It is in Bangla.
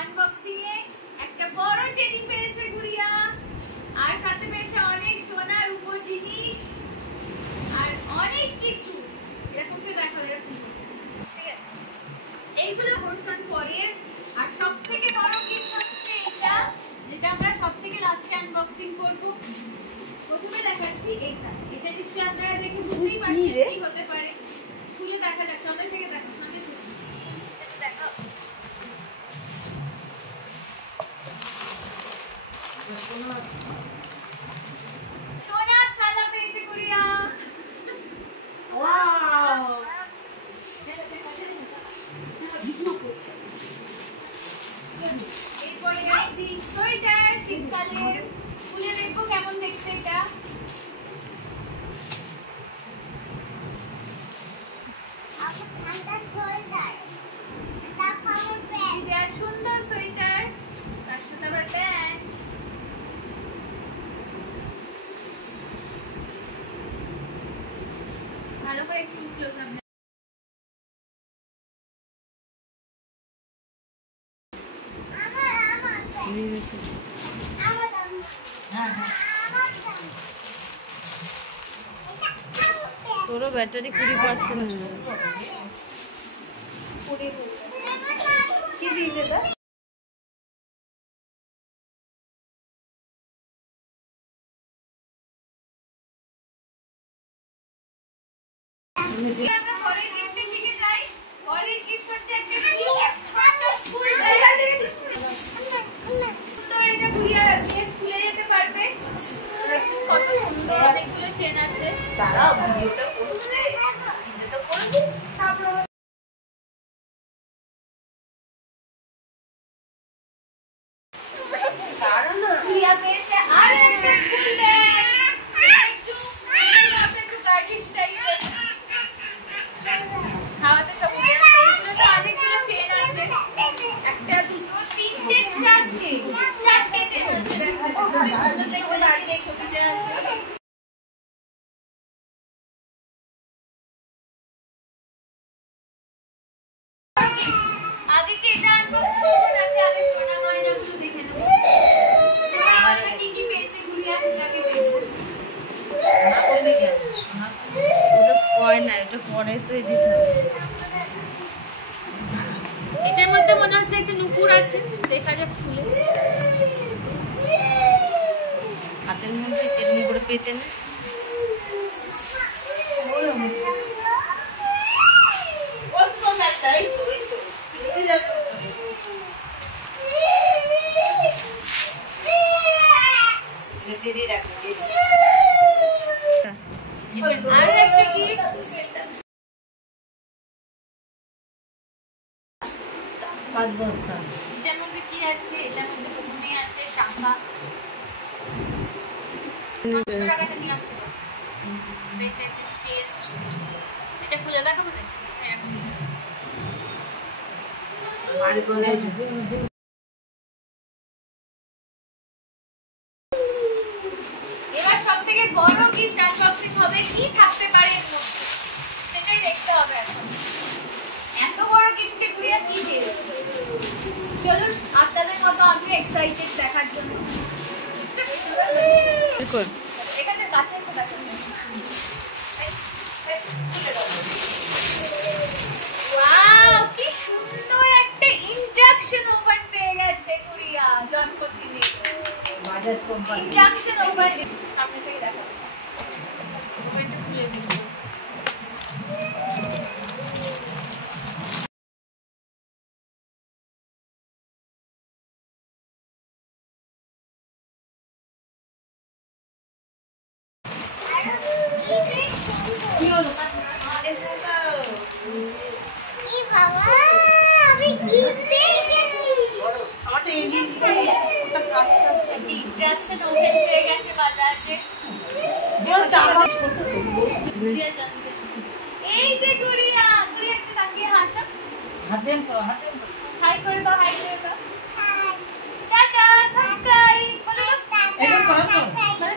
আনবক্সিং এ একটা বড় টেডি পেয়েছে গুড়িয়া, আর সাথে পেয়েছে অনেক সোনা রূপো জিনিস আর অনেক কিছু। এরকম কে দেখো, এরকম ঠিক আছে। এইগুলো বর্ষণ পরের আর সবথেকে বড় গিফট হচ্ছে এটা, যেটা আমরা সবথেকে লাস্টে আনবক্সিং করব। প্রথমে দেখাচ্ছি এটা। এটা নিশ্চয়ই আপনারা দেখে বুঝতেই পারছেন কি হতে পারে। খুলে দেখা যাক, সামনে থেকে দেখো, সামনে থেকে সেটা দেখাও। সোনার থালা পেয়েছে গুড়িয়া। ওয়াও, এরপরে আসছি সোয়েটার শীতকালের। খুলে দেখবো কেমন দেখতে এটা। সুন্দর সোয়েটার, তার সাথে আবার প্যান্ট। ভালো করে একটু ক্লোজ আপ। তোরও ব্যাটারি 20% কি দিয়েছে এটা? আমরা পরের গিফটের দিকে যাই। পরের গিফট হচ্ছে একটা ছোট স্কুল ব্যাগ। সুন্দর, এটা গুড়িয়া নিয়ে স্কুলে যেতে পারবে। দেখুন কত সুন্দর, অনেকগুলো চেন আছে। দাঁড়াও, ভিডিওটা করছে, ভিডিওটা করবে তারপর গুড়িয়া পেয়েছে আর একটা স্কুল ব্যাগ। একটু গার্ডিশ টাইপের, হাওয়াতে সব উড়ে যাচ্ছে। এগুলো তো অনেকগুলো চেন আছে, একটা দুটো তিনটে চারটে চেন আছে। দেখো খুবই সুন্দর দেখতে লাগছে, ছবিতে আছে। আগে কি এটা আনবক্স করবো নাকি আগে সোনা গয়নাগুলো দেখে নেবো? সোনা গয়না কি কি পেয়েছে গুড়িয়া সেটা আগে দেখবো। না করলে কেন? ওটা পয় না, এটা পরে তো এডিট হবে। এটার মধ্যে মনে হচ্ছে একটা নুপুর আছে, দেখা যাক খুলে। হাতের মধ্যে চেরুম করে পেতে না। আর একটা গিফট, পাঁচ বস্তা। এটার মধ্যে কি আছে? এটার মধ্যে প্রথমেই আছে টাকা। 500 টাকাটা নিয়ে আসছে। পেয়েছে একটা চেন। এটা খুলে দেখাবো না? এবার সব থেকে বড় গিফট আনবক্সিং হবে। কি থাকতে পারে এর মধ্যে সেটাই দেখতে হবে এখন। এত বড় গিফটে গুড়িয়া কি পেয়েছে? চলুন, আপনাদের মতো আমিও এক্সাইটেড দেখার জন্য। এখানে কাছে এসে দেখুন। ওয়াও, কি সুন্দর একটা ইন্ডাকশন ওভেন পেয়ে গেছে গুড়িয়া জন্মদিনে। Bajaj company induction oven. সামনে থেকে দেখো, ওভেনটা খুলে দিই। কি বাবা, আমি কি পেয়ে গেছি? আমাদের এডিসি ওটা কাজ কাজটা ইন্ডাকশন ওভেন পেয়ে গেছে বাজাজে। যে চাপা ছোট গুড়িয়া জন্মদিন। এই যে গুড়িয়া, গুড়িয়া একটু তাকিয়ে হাসো। হাতে হাই করে দাও, হাই করে দাও। টাটা, সাবস্ক্রাইব বলে দাও। এটা করা মানে